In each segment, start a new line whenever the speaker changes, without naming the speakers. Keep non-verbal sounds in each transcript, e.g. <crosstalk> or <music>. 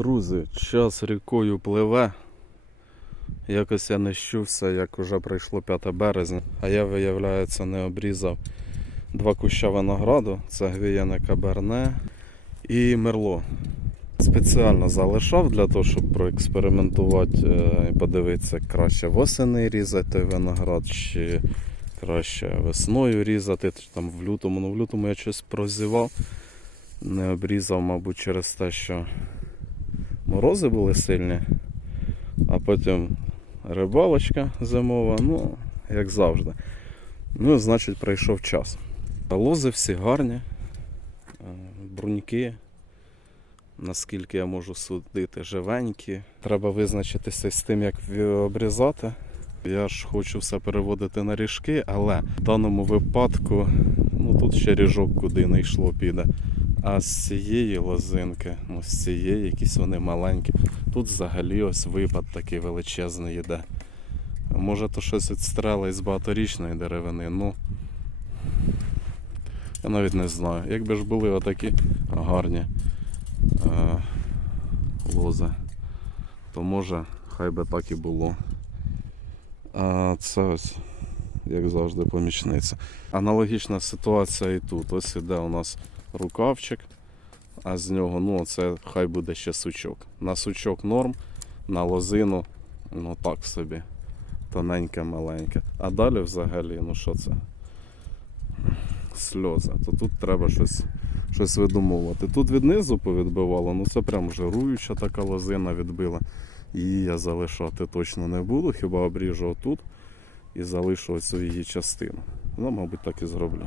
Друзі, час рікою пливе. Якось я не щувся, як уже прийшло 5 березня, а я, виявляється, не обрізав два куща винограду. Це гвіяне каберне і мерло. Спеціально залишав для того, щоб проекспериментувати е, і подивитися, краще восени різати той виноград, чи краще весною різати, чи там в лютому. Ну в лютому я щось прозівав, не обрізав, мабуть, через те, що морози були сильні, а потім рибалочка зимова, ну, як завжди. Ну, значить, прийшов час. Лози всі гарні, е, бруньки, наскільки я можу судити, живенькі. Треба визначитися з тим, як обрізати. Я ж хочу все переводити на ріжки, але в даному випадку, ну тут ще ріжок куди не йшло піде. А з цієї лозинки, ну з цієї, якісь вони маленькі. Тут взагалі ось випад такий величезний йде. Може то щось від стрела із багаторічної деревини, ну. Я навіть не знаю. Якби ж були отакі гарні е, лози, то може хай би так і було. А це ось, як завжди, помічниця. Аналогічна ситуація і тут. Ось іде у нас рукавчик, а з нього, ну, це хай буде ще сучок. На сучок норм, на лозину, ну так собі. Тоненьке, маленьке. А далі взагалі, ну що це? Сльози. То тут треба щось, щось видумовувати. Тут віднизу повідбивало, ну це прям жируюча така лозина відбила. Її я залишати точно не буду, хіба обріжу отут і залишу оцю її частину. Ну, мабуть, так і зроблю.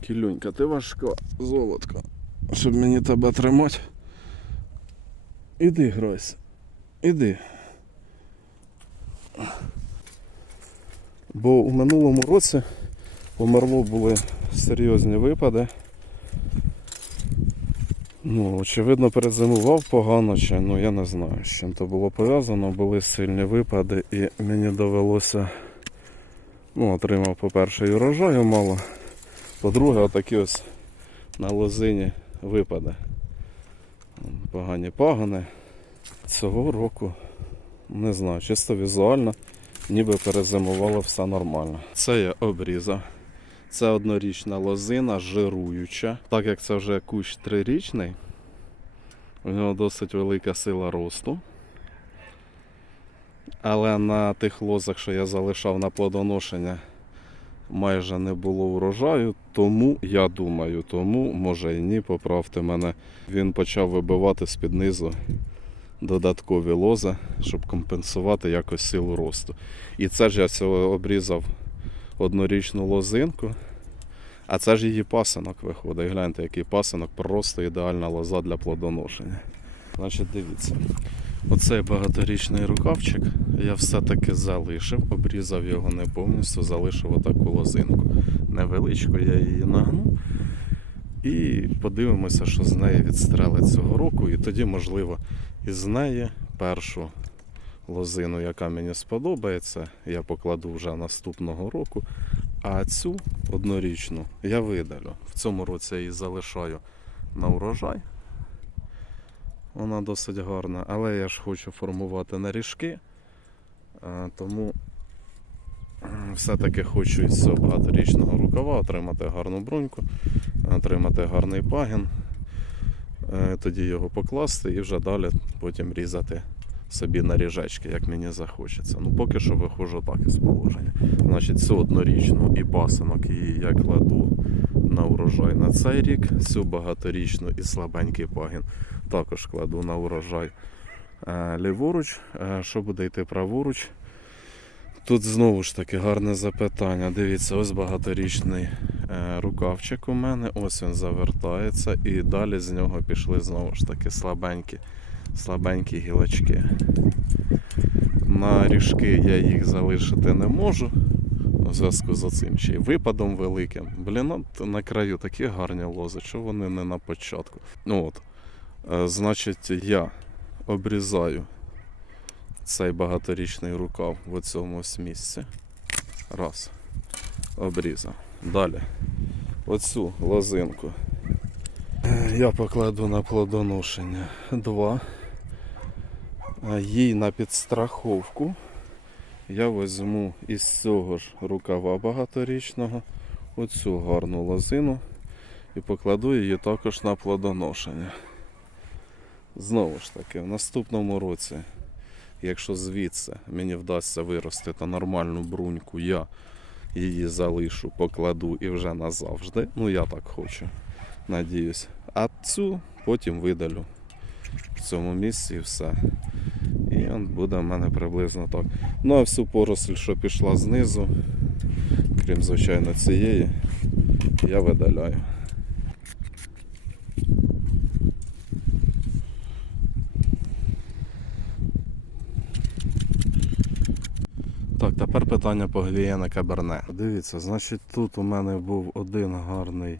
Кілюнька, ти важка, золотко. Щоб мені тебе тримати. Іди, грайся. Іди. Бо у минулому році у Мерло були серйозні випади. Ну, очевидно, перезимував погано, чи ну я не знаю, з чим то було пов'язано. Були сильні випади і мені довелося. Ну, отримав, по-перше, урожаю мало. По-друге, отакі ось на лозині випади. Погані пагони. Цього року, не знаю, чисто візуально, ніби перезимувало все нормально. Це я обрізав. Це однорічна лозина, жируюча. Так як це вже кущ трирічний, у нього досить велика сила росту. Але на тих лозах, що я залишав на плодоношення, майже не було урожаю, тому я думаю, тому може і ні, поправте мене. Він почав вибивати з-під низу додаткові лози, щоб компенсувати якось силу росту. І це ж я обрізав однорічну лозинку. А це ж її пасинок виходить. Гляньте, який пасинок, просто ідеальна лоза для плодоношення. Значить, дивіться. Оцей багаторічний рукавчик я все-таки залишив, обрізав його не повністю, залишив отаку лозинку. Невеличку, я її нагну. І подивимося, що з неї відстрелить цього року. І тоді, можливо, із неї першу лозину, яка мені сподобається, я покладу вже наступного року. А цю однорічну я видалю. В цьому році я її залишаю на урожай. Вона досить гарна, але я ж хочу формувати на ріжки, е, тому все-таки хочу із цього багаторічного рукава отримати гарну бруньку, отримати гарний пагін, е, тоді його покласти і вже далі потім різати собі на ріжечки, як мені захочеться. Ну поки що виходжу так із положення. Значить, цю однорічну і пасинок її я кладу на урожай на цей рік, цю багаторічну і слабенький пагін також кладу на урожай е, ліворуч. Е, Що буде йти праворуч? Тут знову ж таки гарне запитання. Дивіться, ось багаторічний е, рукавчик у мене, ось він завертається, і далі з нього пішли знову ж таки слабенькі, слабенькі гілочки. На ріжки я їх залишити не можу. У зв'язку з цим ще й випадом великим. Блін, от на краю такі гарні лози, чого вони не на початку. Ну от, значить, я обрізаю цей багаторічний рукав в цьому місці. Раз. Обрізав. Далі. оцю лозинку. Е, Я покладу на плодоношення два. А Їй на підстраховку я візьму із цього ж рукава багаторічного оцю гарну лозину і покладу її також на плодоношення. Знову ж таки, в наступному році, якщо звідси мені вдасться виростити нормальну бруньку, я її залишу, покладу і вже назавжди. Ну я так хочу, надіюсь. А цю потім видалю в цьому місці і все. І он буде в мене приблизно так. Ну а всю поросль, що пішла знизу, крім звичайно цієї, я видаляю. Так, тепер питання по глієна каберне. Дивіться, значить, тут у мене був один гарний,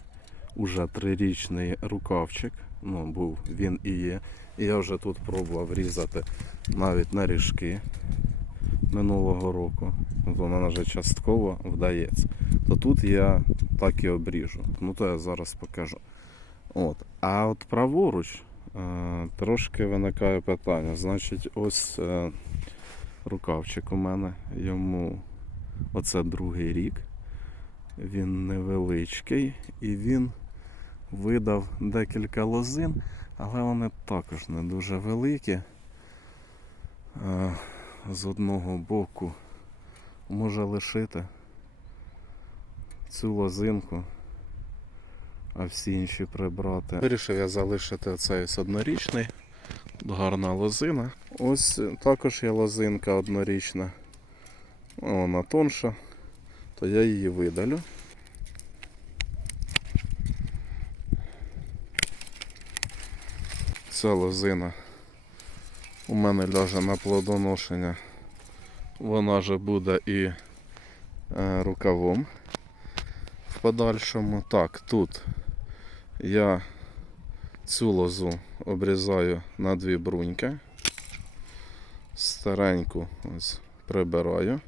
уже трирічний рукавчик. Ну, був, він і є. І я вже тут пробував різати навіть на ріжки минулого року. От мене вже частково вдається. То тут я так і обріжу. Ну то я зараз покажу. От. А от праворуч е, трошки виникає питання. Значить, ось е, рукавчик у мене. Йому оце другий рік. Він невеличкий і він видав декілька лозин, але вони також не дуже великі. Е, З одного боку може лишити цю лозинку, а всі інші прибрати. Вирішив я залишити оцей однорічний. Гарна лозина. Ось також є лозинка однорічна. Вона тонша, то я її видалю. Ця лозина у мене ляже на плодоношення. Вона же буде і е, рукавом в подальшому. Так, тут я цю лозу обрізаю на дві бруньки. Стареньку ось прибираю.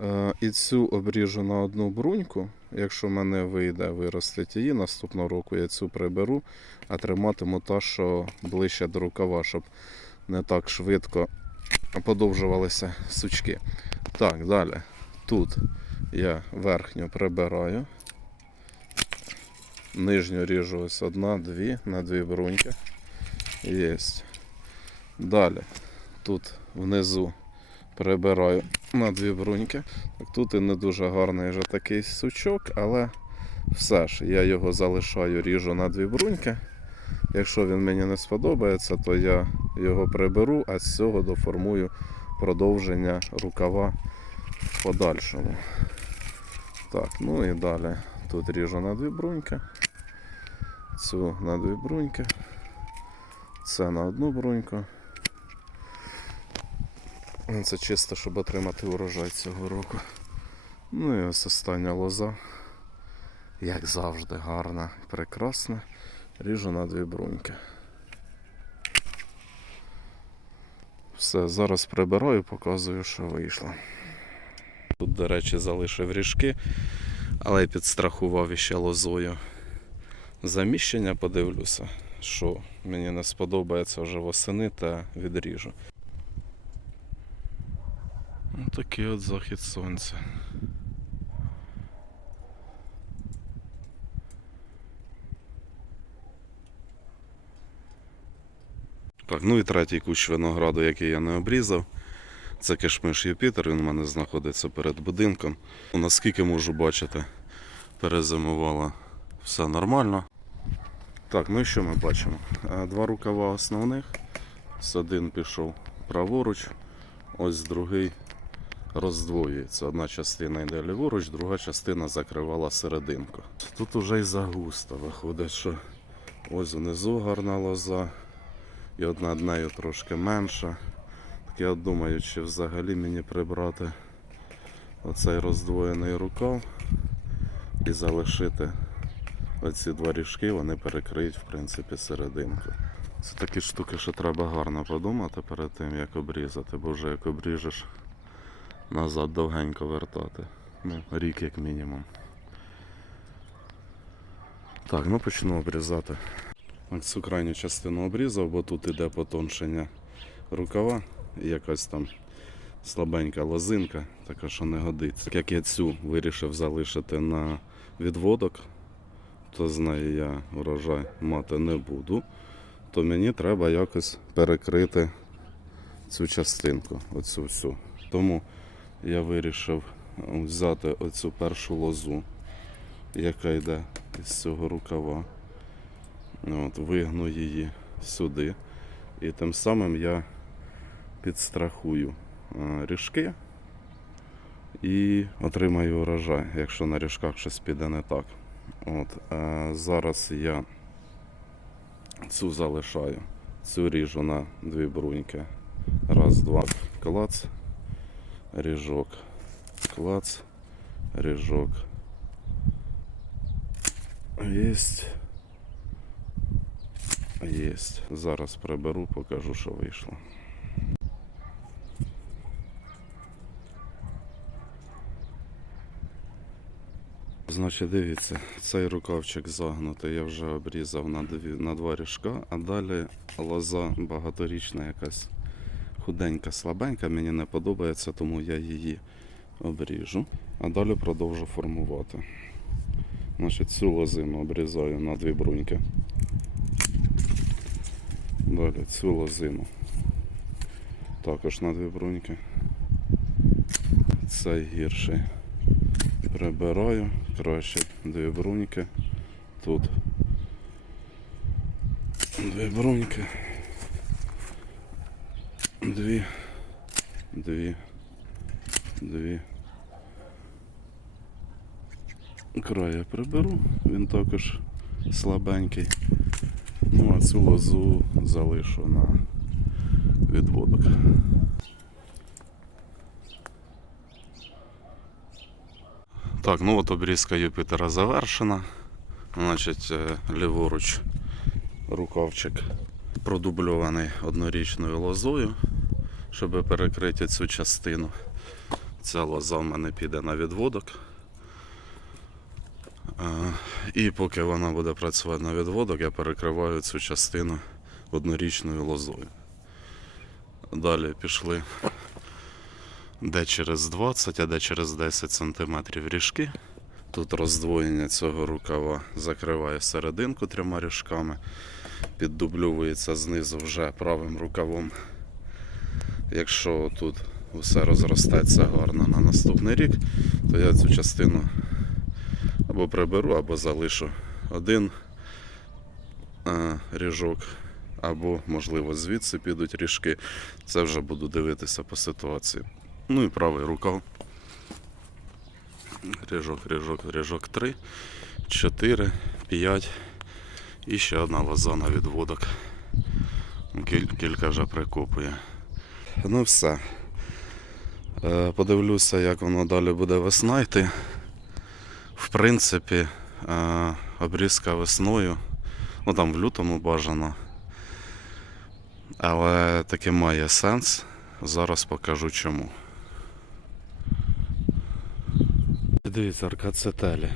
Е, І цю обріжу на одну бруньку. Якщо в мене вийде виростить її, наступного року я цю приберу, а триматиму та, що ближче до рукава, щоб не так швидко подовжувалися сучки. Так, далі. Тут я верхню прибираю. Нижню ріжу ось одна, дві, на дві бруньки. Єсть. Далі. Тут внизу прибираю на дві бруньки. Так, тут і не дуже гарний вже такий сучок, але все ж я його залишаю, ріжу на дві бруньки. Якщо він мені не сподобається, то я його приберу, а з цього доформую продовження рукава в подальшому. Так, ну і далі. Тут ріжу на дві бруньки. Цю на дві бруньки. Це на одну бруньку. Це чисто, щоб отримати урожай цього року. Ну і ось остання лоза. Як завжди, гарна, і прекрасна. Ріжу на дві бруньки. Все, зараз прибираю, показую, що вийшло. Тут, до речі, залишив ріжки, але підстрахував іще лозою. Заміщення подивлюся, що мені не сподобається вже восени та відріжу. Такий от захід сонця. Так, ну і третій кущ винограду, який я не обрізав. Це кишмиш Юпітер, він у мене знаходиться перед будинком. Наскільки можу бачити, перезимувала все нормально. Так, ну і що ми бачимо? Е, Два рукава основних. Ось один пішов праворуч, ось другий роздвоюється. Одна частина йде ліворуч, друга частина закривала серединку. Тут уже й загусто виходить, що ось внизу гарна лоза, і от над нею трошки менша. Так я думаю, чи взагалі мені прибрати оцей роздвоєний рукав і залишити оці два ріжки, вони перекриють в принципі серединку. Це такі штуки, що треба гарно подумати перед тим, як обрізати, бо вже як обріжеш назад довгенько вертати. Ну, рік як мінімум. Так, ну почну обрізати. Так, цю крайню частину обрізав, бо тут іде потоншення рукава і якась там слабенька лозинка, така що не годиться. Як я цю вирішив залишити на відводок, то з неї я урожай мати не буду, то мені треба якось перекрити цю частинку, оцю всю. Тому я вирішив взяти оцю першу лозу, яка йде із цього рукава. От, вигну її сюди. І тим самим я підстрахую е, ріжки і отримаю урожай, якщо на ріжках щось піде не так. От, е, зараз я цю залишаю, цю ріжу на дві бруньки. Раз, два, клац, ріжок, клац, ріжок. Єсть. Єсть. Зараз приберу, покажу, що вийшло. Значить, дивіться, цей рукавчик загнутий, я вже обрізав на, дві, на два ріжка, а далі лоза багаторічна якась худенька, слабенька, мені не подобається, тому я її обріжу, а далі продовжу формувати. Значить, цю лозину обрізаю на дві бруньки. Далі цю лозину. Також на дві бруньки. Цей гірший. Прибираю. Краще дві бруньки. Тут. Дві бруньки. Дві. Дві. Дві. Край приберу, він також слабенький. Ну, а цю лозу залишу на відводок. Так, ну от обрізка Юпітера завершена. Значить, е, ліворуч рукавчик продубльований однорічною лозою, щоб перекрити цю частину. Ця лоза в мене піде на відводок. Е, І поки вона буде працювати на відводок, я перекриваю цю частину однорічною лозою. Далі пішли де через 20, а де через 10 см ріжки. Тут роздвоєння цього рукава закриває серединку трьома ріжками, піддублюється знизу вже правим рукавом. Якщо тут все розростеться гарно на наступний рік, то я цю частину або приберу, або залишу один е, ріжок, або, можливо, звідси підуть ріжки. Це вже буду дивитися по ситуації. Ну і правий рукав. Ріжок, ріжок, ріжок 3, 4, 5 і ще одна лоза на відводок. Кіль- кілька вже прикопує. Ну все. Е, Подивлюся, як воно далі буде весна йти. В принципі, е, обрізка весною, ну там в лютому бажано. Але таки має сенс. Зараз покажу чому. Дивіться, аркацетелі.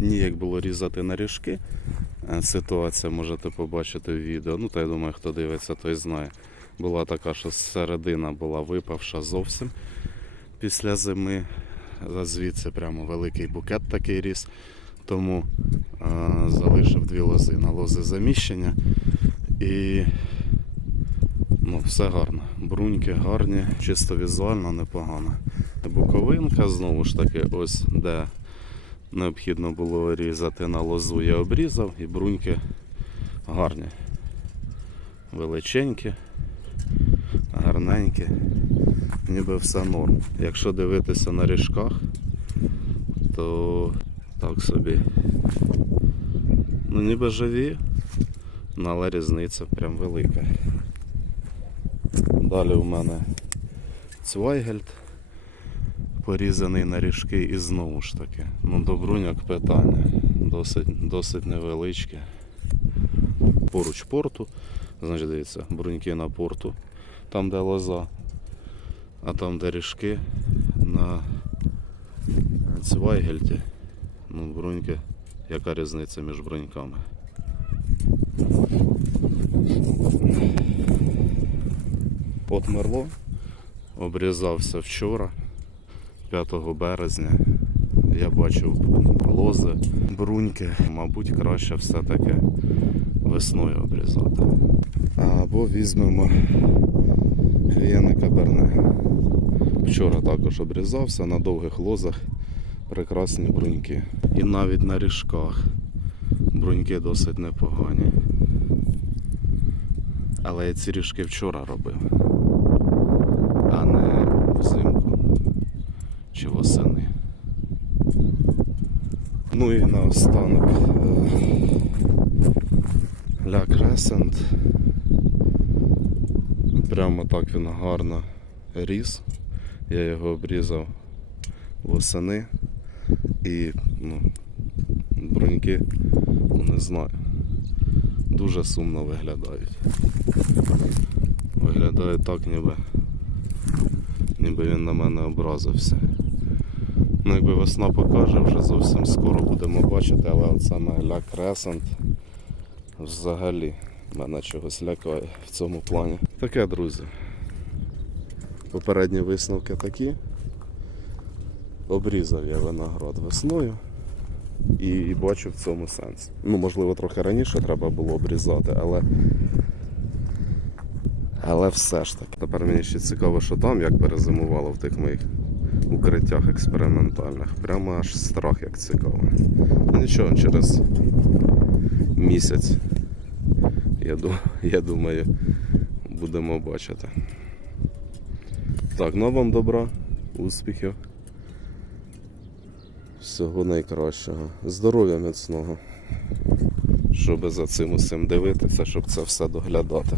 Ніяк було різати на ріжки. Е, Ситуація можете побачити в відео. Ну, та я думаю, хто дивиться, той знає. Була така, що середина була випавша зовсім після зими. Звідси прямо великий букет такий ріс. Тому е, залишив дві лози на лози заміщення. І ну, все гарно. Бруньки гарні, чисто візуально непогано. Буковинка, знову ж таки, ось де необхідно було різати на лозу, я обрізав, і бруньки гарні. Величенькі, гарненькі, ніби все норм. Якщо дивитися на ріжках, то так собі. Ну ніби живі, ну, але різниця прям велика. Далі у мене цвайгельд порізаний на ріжки і знову ж таки. Ну, до бруньок питання. Досить, досить невеличке. Поруч порту. Значить, дивіться, бруньки на порту, там де лоза, а там де ріжки на цвайгельді. Ну, бруньки яка різниця між бруньками. От мерло обрізався вчора, 5 березня. Я бачив лози, бруньки, мабуть, краще все-таки весною обрізати. Або візьмемо Вієне Каберне. Вчора також обрізався на довгих лозах прекрасні бруньки. І навіть на ріжках бруньки досить непогані. Але я ці ріжки вчора робив, а не взимку чи восени. Ну і наостанок Ля Кресент. Прямо так він гарно ріс. Я його обрізав восени і ну, бруньки, ну не знаю, дуже сумно виглядають. Виглядає так, ніби, ніби він на мене образився. Ну, якби весна покаже, вже зовсім скоро будемо бачити, але от саме Ля Кресент взагалі мене чогось лякає в цьому плані. Таке, друзі. Попередні висновки такі. Обрізав я виноград весною і, і бачу в цьому сенс. Ну, можливо, трохи раніше треба було обрізати, але. Але все ж таки. Тепер мені ще цікаво, що там, як перезимувало в тих моїх укриттях експериментальних. Прямо аж страх як цікаво. Ну нічого, через місяць, я, <laughs> я думаю, будемо бачити. Так, ну вам добра, успіхів. Всього найкращого. Здоров'я міцного. Щоб за цим усім дивитися, щоб це все доглядати.